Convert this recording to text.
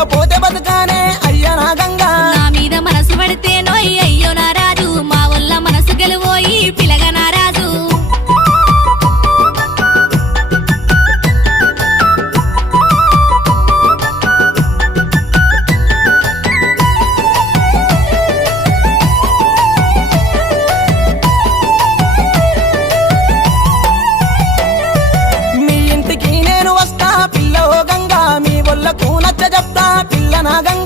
లేకపోతే బతుకానే అయ్యా నా గంగా. నా మీద మనసు పడితే నోయ్ అయ్యో నా రాజు, మా వల్ల మనసు గెలువోయి పిలగ నా రాజు. మీ ఇంటికి నేను వస్తా పిల్ల ఓ గంగా, మీ వల్లకు నచ్చ చెప్తా పిల్ల నా గంగా.